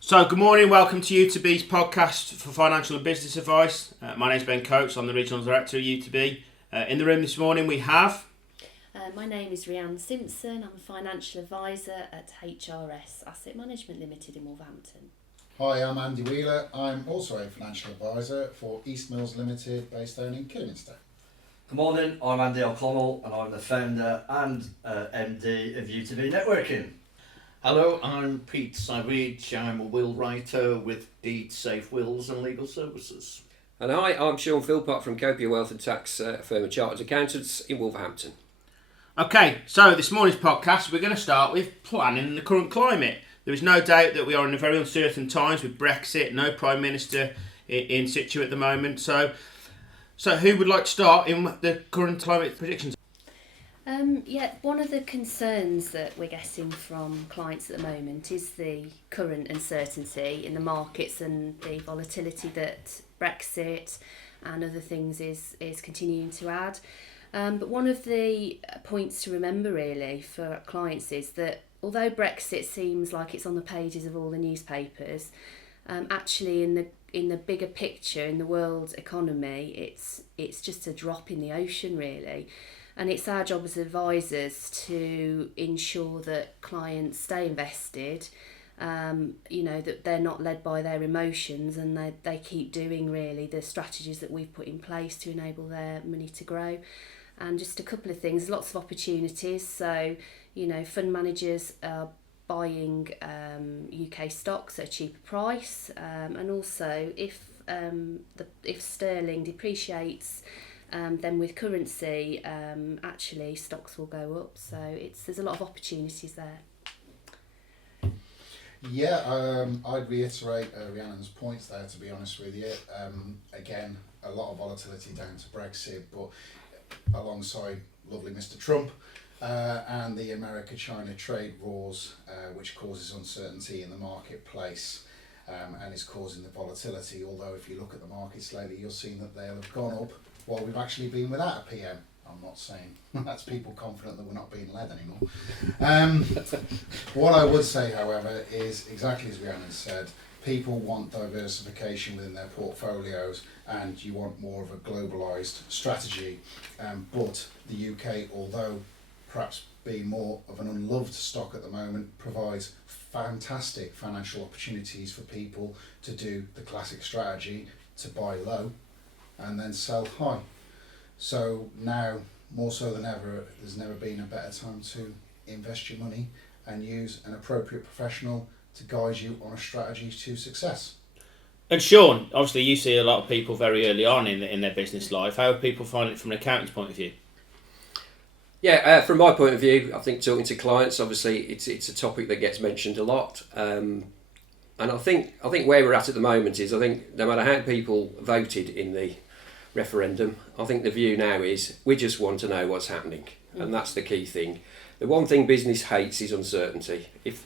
So, good morning, welcome to Yoo2Be's podcast for financial and business advice. My name's Ben Coates, I'm the Regional Director of Yoo2Be. In the room this morning we have... My name is Rhian Simpson, I'm a financial advisor at HRS Asset Management Ltd in Wolverhampton. Hi, I'm Andy Wheeler. I'm also a financial advisor for East Mills Ltd based down in Kidderminster. Good morning, I'm Andy O'Connell and I'm the founder and MD of Yoo2Be Networking. Hello, I'm Pete Savage. I'm a will writer with Deed Safe Wills and Legal Services. And hi, I'm Shaun Philpott from Copia Wealth and Tax firm of Chartered Accountants in Wolverhampton. Okay, so this morning's podcast we're going to start with planning the current climate. There is no doubt that we are in very uncertain times with Brexit, no Prime Minister in situ at the moment. So who would like to start in the current climate predictions? One of the concerns that we're getting from clients at the moment is the current uncertainty in the markets and the volatility that Brexit and other things is continuing to add. But one of the points to remember really for clients is that although Brexit seems like it's on the pages of all the newspapers, actually in the bigger picture in the world economy, it's just a drop in the ocean really. And it's our job as advisors to ensure that clients stay invested, that they're not led by their emotions and they keep doing really the strategies that we've put in place to enable their money to grow. And just a couple of things, lots of opportunities. So, fund managers are buying UK stocks at a cheaper price. And also if sterling depreciates, then with currency, actually stocks will go up. So there's a lot of opportunities there. Yeah, I'd reiterate Rhiannon's points there, to be honest with you. Again, a lot of volatility down to Brexit, but alongside lovely Mr. Trump and the America-China trade wars, which causes uncertainty in the marketplace and is causing the volatility. Although if you look at the markets lately, you'll see that they'll have gone up while we've actually been without a PM. I'm not saying that's people confident that we're not being led anymore. What I would say, however, is exactly as Rhiannon said, people want diversification within their portfolios and you want more of a globalised strategy. But the UK, although perhaps being more of an unloved stock at the moment, provides fantastic financial opportunities for people to do the classic strategy to buy low and then sell high. So now, more so than ever, there's never been a better time to invest your money and use an appropriate professional to guide you on a strategy to success. And Shaun, obviously you see a lot of people very early on in their business life. How are people finding it from an accountant's point of view? Yeah, from my point of view, I think talking to clients, obviously it's a topic that gets mentioned a lot. And I think where we're at the moment is, I think no matter how people voted in the referendum, I think the view now is we just want to know what's happening, and that's the key thing. The one thing business hates is uncertainty. If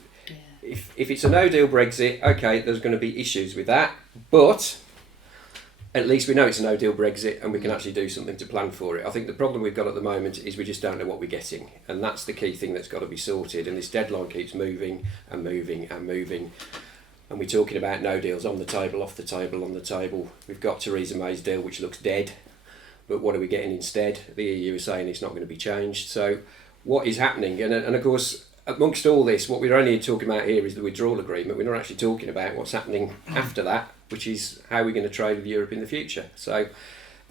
it's a no-deal Brexit, okay, there's going to be issues with that, but at least we know it's a no-deal Brexit and we can actually do something to plan for it. I think the problem we've got at the moment is we just don't know what we're getting, and that's the key thing that's got to be sorted, and this deadline keeps moving and moving and moving. And we're talking about no deals on the table, off the table, on the table. We've got Theresa May's deal, which looks dead. But what are we getting instead? The EU is saying it's not going to be changed. So what is happening? And of course, amongst all this, what we're only talking about here is the withdrawal agreement. We're not actually talking about what's happening after that, which is how we're going to trade with Europe in the future. So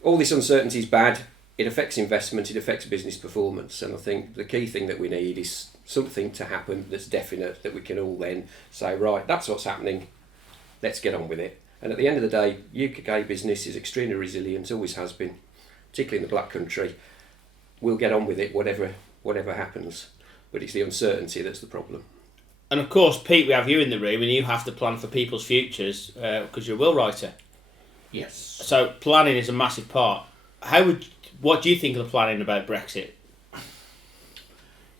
all this uncertainty is bad. It affects investment, it affects business performance. And I think the key thing that we need is something to happen that's definite, that we can all then say, right, that's what's happening, let's get on with it. And at the end of the day, UK business is extremely resilient, always has been, particularly in the black country. We'll get on with it, whatever happens. But it's the uncertainty that's the problem. And of course, Pete, we have you in the room and you have to plan for people's futures because you're a will writer. Yes. So planning is a massive part. What do you think of the planning about Brexit?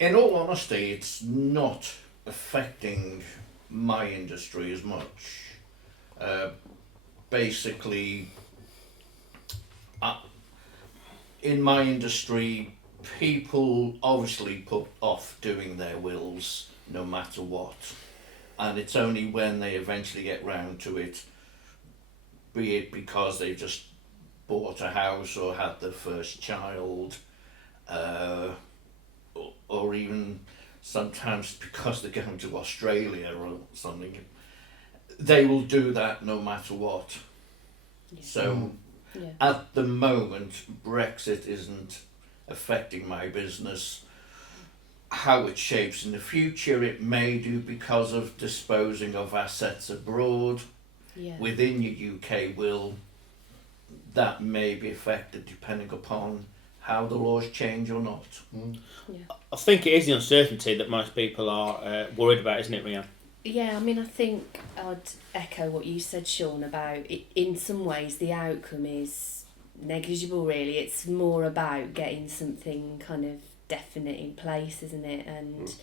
In all honesty, it's not affecting my industry as much. Basically, in my industry, people obviously put off doing their wills no matter what. and it's only when they eventually get round to it, be it because they've just bought a house or had their first child, or even sometimes because they're going to Australia or something, they will do that no matter what. So at the moment, Brexit isn't affecting my business. How it shapes in the future, it may do because of disposing of assets abroad. Within your UK will, that may be affected depending upon how the laws change or not. I think it is the uncertainty that most people are worried about, isn't it, Rhian? Yeah, I mean, I think I'd echo what you said, Shaun, about it. In some ways the outcome is negligible, really. It's more about getting something kind of definite in place, isn't it? And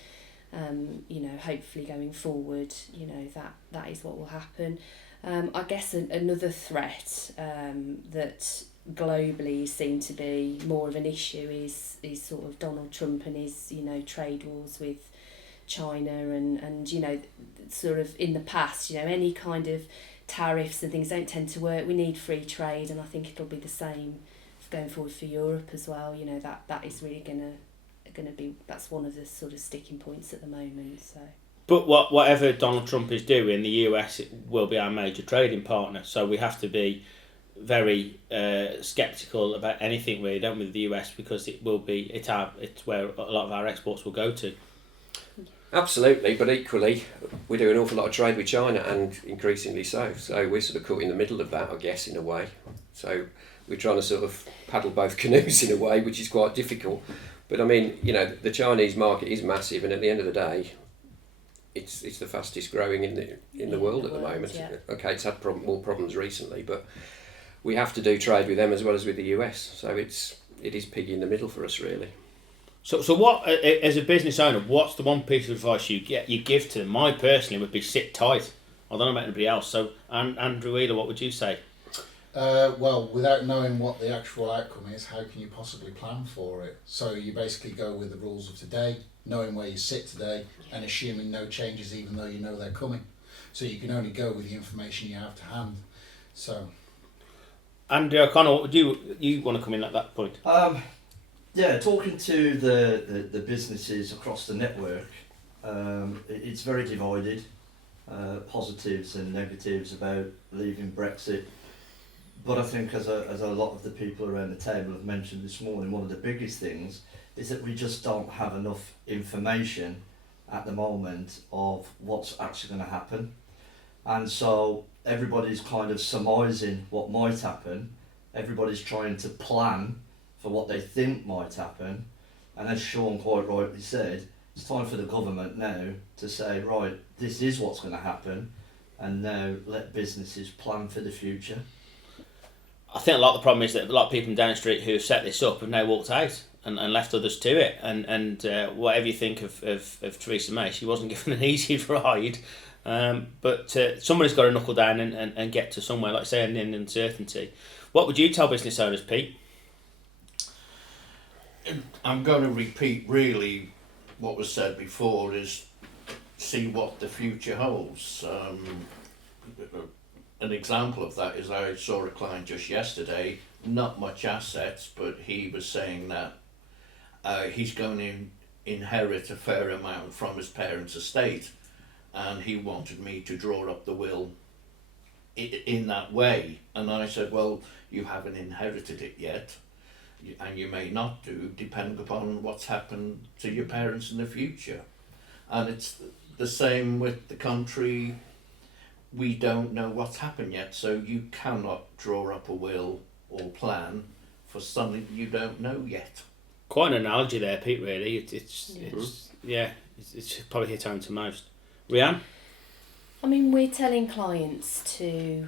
you know, hopefully going forward, you know, that is what will happen. I guess another threat that globally seem to be more of an issue is sort of Donald Trump and his, you know, trade wars with China and you know, sort of in the past, you know, any kind of tariffs and things don't tend to work. We need free trade, and I think it'll be the same going forward for Europe as well. You know, that is really gonna be, that's one of the sort of sticking points at the moment. So. But whatever Donald Trump is doing, the US will be our major trading partner. So we have to be very sceptical about anything really, don't we, with the US, because it's where a lot of our exports will go to. Absolutely, but equally, we do an awful lot of trade with China, and increasingly so. So we're sort of caught in the middle of that, I guess, in a way. So we're trying to sort of paddle both canoes in a way, which is quite difficult. But I mean, you know, the Chinese market is massive, and at the end of the day, it's the fastest growing in the world at the moment. Yeah. Okay, it's had more problems recently, but we have to do trade with them as well as with the US. So it is piggy in the middle for us, really. So what, as a business owner, what's the one piece of advice you give to them? Mine personally would be sit tight. I don't know about anybody else. So, Andrew Wheeler, what would you say? Well, without knowing what the actual outcome is, how can you possibly plan for it? So you basically go with the rules of today, knowing where you sit today, and assuming no changes even though you know they're coming. So you can only go with the information you have to hand. So, Andrew O'Connell, what would you want to come in at that point? Yeah, talking to the businesses across the network, it's very divided, positives and negatives about leaving Brexit. But I think as a lot of the people around the table have mentioned this morning, one of the biggest things is that we just don't have enough information at the moment of what's actually going to happen. And so everybody's kind of surmising what might happen. Everybody's trying to plan for what they think might happen. And as Shaun quite rightly said, it's time for the government now to say, right, this is what's going to happen, and now let businesses plan for the future. I think a lot of the problem is that a lot of people down the street who have set this up have now walked out and left others to it. And whatever you think of Theresa May, she wasn't given an easy ride. But somebody's got to knuckle down and get to somewhere, like say, in uncertainty. What would you tell business owners, Pete? I'm going to repeat really what was said before, is see what the future holds. An example of that is I saw a client just yesterday, not much assets, but he was saying that he's going to inherit a fair amount from his parents' estate, and he wanted me to draw up the will in that way. And I said, well, you haven't inherited it yet, and you may not do, depending upon what's happened to your parents in the future. And it's the same with the country. We don't know what's happened yet, so you cannot draw up a will or plan for something you don't know yet. Quite an analogy there, Pete, really. It's probably hit home to most. Rhian? I mean, we're telling clients to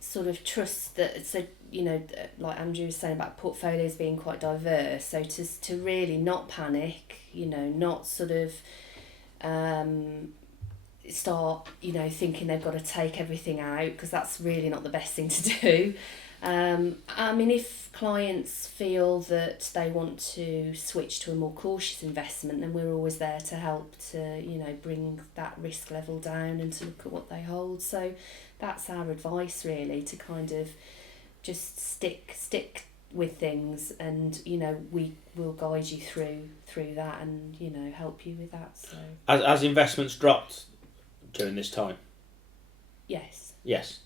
sort of trust that, so, you know, like Andrew was saying about portfolios being quite diverse, so to really not panic, you know, not sort of start, you know, thinking they've got to take everything out, because that's really not the best thing to do. I mean, if clients feel that they want to switch to a more cautious investment, then we're always there to help to, you know, bring that risk level down and to look at what they hold. So that's our advice, really, to kind of just stick with things, and, you know, we will guide you through that and, you know, help you with that. So As investments dropped during this time? yes. Yes.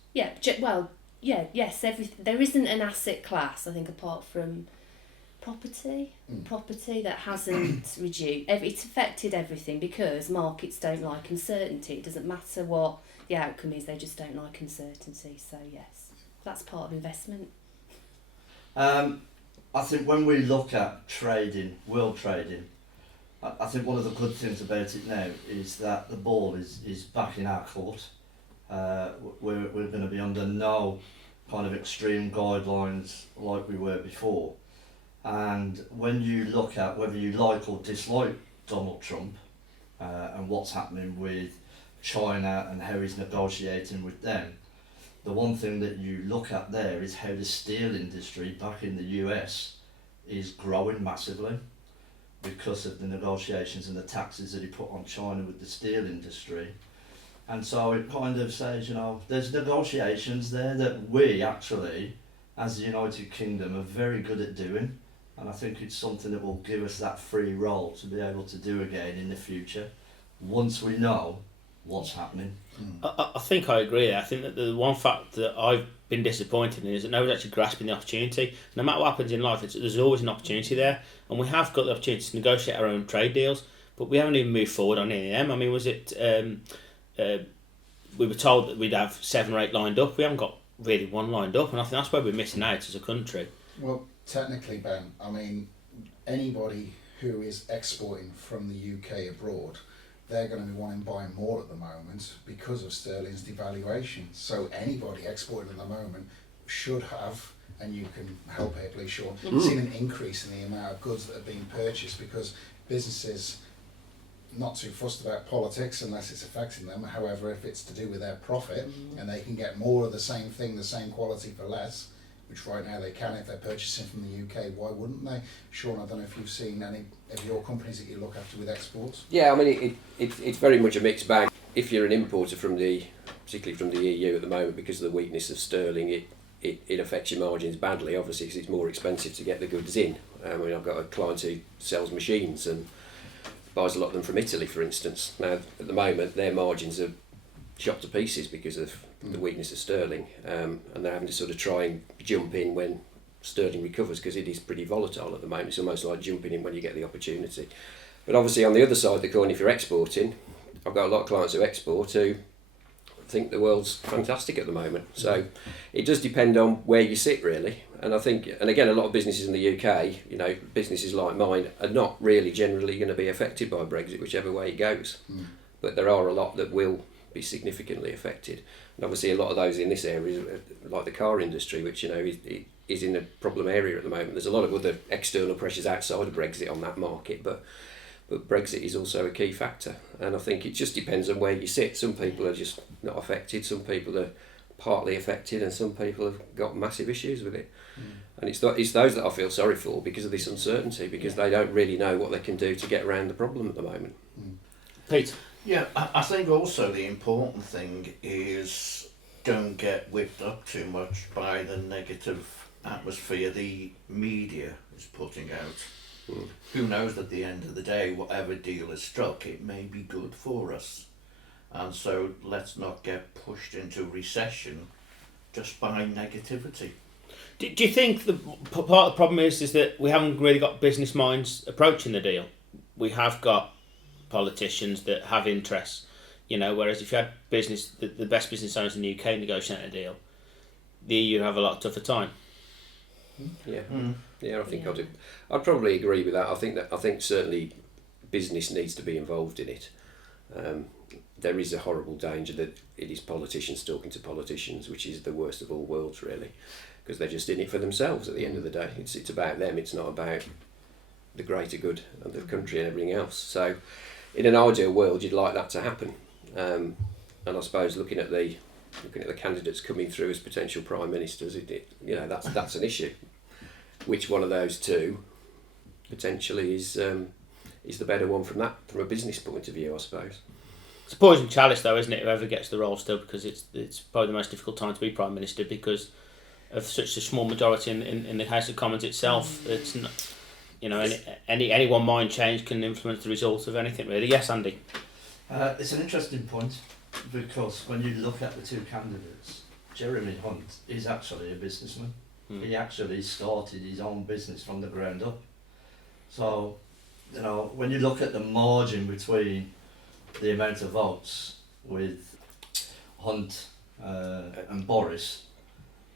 Yeah, yes, there isn't an asset class, I think, apart from property that hasn't reduced. It's affected everything because markets don't like uncertainty. It doesn't matter what the outcome is, they just don't like uncertainty. So yes, that's part of investment. I think when we look at trading, world trading, I think one of the good things about it now is that the ball is back in our court. We're going to be under no kind of extreme guidelines like we were before. And when you look at whether you like or dislike Donald Trump and what's happening with China and how he's negotiating with them, the one thing that you look at there is how the steel industry back in the US is growing massively because of the negotiations and the taxes that he put on China with the steel industry. And so it kind of says, you know, there's negotiations there that we actually, as the United Kingdom, are very good at doing. And I think it's something that will give us that free roll to be able to do again in the future, once we know what's happening. I think I agree. I think that the one fact that I've been disappointed in is that nobody's actually grasping the opportunity. No matter what happens in life, there's always an opportunity there, and we have got the opportunity to negotiate our own trade deals, but we haven't even moved forward on any of them. I mean, was it... we were told that we'd have 7 or 8 lined up. We haven't got really one lined up, and I think that's where we're missing out as a country. Well, technically, Ben, I mean, anybody who is exporting from the UK abroad, they're going to be wanting to buy more at the moment because of sterling's devaluation. So anybody exporting at the moment should have, and you can help here, please, Shaun, seen an increase in the amount of goods that are being purchased because businesses not too fussed about politics unless it's affecting them. However, if it's to do with their profit and they can get more of the same thing, the same quality for less, which right now they can if they're purchasing from the UK, why wouldn't they? Shaun, I don't know if you've seen any of your companies that you look after with exports. Yeah, I mean, it's very much a mixed bag. If you're an importer particularly from the EU at the moment, because of the weakness of sterling, it affects your margins badly, obviously, because it's more expensive to get the goods in. I mean, I've got a client who sells machines and buys a lot of them from Italy, for instance. Now, at the moment, their margins are shot to pieces because of the weakness of sterling, and they're having to sort of try and jump in when sterling recovers, because it is pretty volatile at the moment. It's almost like jumping in when you get the opportunity. But obviously, on the other side of the coin, if you're exporting, I've got a lot of clients who export who think the world's fantastic at the moment. So it does depend on where you sit, really. And I think, and again, a lot of businesses in the UK, you know, businesses like mine, are not really generally going to be affected by Brexit, whichever way it goes. But there are a lot that will be significantly affected. And obviously, a lot of those in this area, like the car industry, which, you know, is in a problem area at the moment. There's a lot of other external pressures outside of Brexit on that market, but Brexit is also a key factor. And I think it just depends on where you sit. Some people are just not affected, some people are partly affected, and some people have got massive issues with it. And it's those that I feel sorry for because of this uncertainty, because they don't really know what they can do to get around the problem at the moment. Pete? Yeah, I think also the important thing is don't get whipped up too much by the negative atmosphere the media is putting out. Who knows, at the end of the day, whatever deal is struck, it may be good for us. And so let's not get pushed into recession just by negativity. Do you think part of the problem is that we haven't really got business minds approaching the deal? We have got politicians that have interests, you know, whereas if you had the best business owners in the UK negotiating a deal, the EU have a lot tougher time. Yeah, I think I'd probably agree with that. I think certainly business needs to be involved in it. There is a horrible danger that it is politicians talking to politicians, which is the worst of all worlds, really, because they're just in it for themselves at the end of the day. It's about them, it's not about the greater good of the country and everything else. So in an ideal world, you'd like that to happen. And I suppose looking at the looking at the candidates coming through as potential prime ministers, that's an issue. Which one of those two potentially is the better one from a business point of view, I suppose. It's a poison chalice, though, isn't it? Whoever gets the role still, because it's probably the most difficult time to be prime minister because of such a small majority in the House of Commons itself. It's not, any one mind change can influence the result of anything, really. Yes, Andy. It's an interesting point because when you look at the two candidates, Jeremy Hunt is actually a businessman. He actually started his own business from the ground up. So, when you look at the margin between the amount of votes with Hunt and Boris,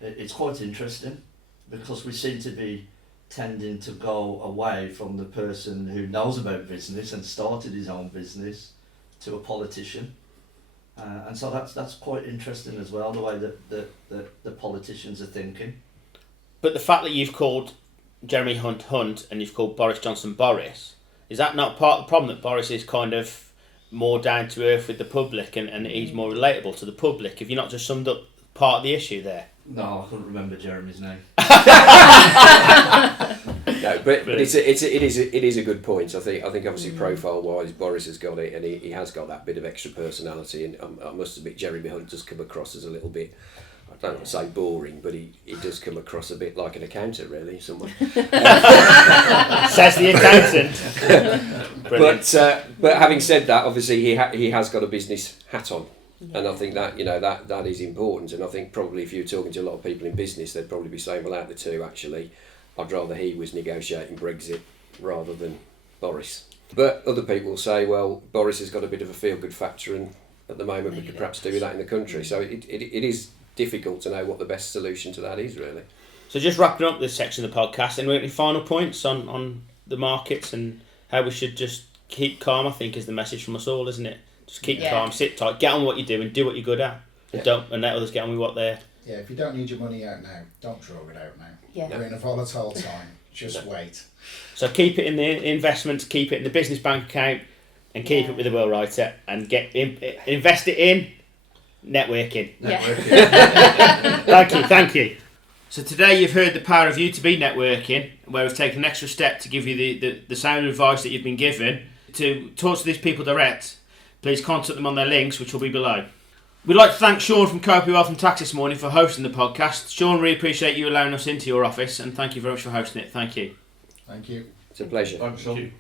it's quite interesting because we seem to be tending to go away from the person who knows about business and started his own business to a politician. And so that's quite interesting as well, the way that the politicians are thinking. But the fact that you've called Jeremy Hunt and you've called Boris Johnson Boris, is that not part of the problem, that Boris is kind of more down to earth with the public and he's more relatable to the public? Have you not just summed up part of the issue there? No, I couldn't remember Jeremy's name. No, but it is a good point. I think obviously profile wise, Boris has got it, and he has got that bit of extra personality. And I must admit, Jeremy Hunt does come across as a little bit, I don't want to say boring, but he does come across a bit like an accountant, really. Someone says the accountant. But having said that, obviously he has got a business hat on. And I think that that is important, and I think probably if you're talking to a lot of people in business, they'd probably be saying, well, out of the two, actually, I'd rather he was negotiating Brexit rather than Boris. But other people say, well, Boris has got a bit of a feel-good factor, and at the moment we could perhaps do that in the country. So it is difficult to know what the best solution to that is, really. So just wrapping up this section of the podcast, any final points on the markets and how we should just keep calm, I think, is the message from us all, isn't it? Just keep calm, sit tight, get on with what you do and do what you're good at. Yeah. And let others get on with what they're... Yeah, if you don't need your money out now, don't draw it out now. Yeah. We're in a volatile time. Just wait. So keep it in the investments, keep it in the business bank account, and keep it with the will writer, and invest it in networking. Thank you. So today you've heard the power of Yoo2Be Networking, where we've taken an extra step to give you the sound advice that you've been given. To talk to these people direct, please contact them on their links, which will be below. We'd like to thank Shaun from Copia Wealth and Tax this morning for hosting the podcast. Shaun, really appreciate you allowing us into your office, and thank you very much for hosting it. Thank you. Thank you. It's a pleasure. Thanks, Shaun.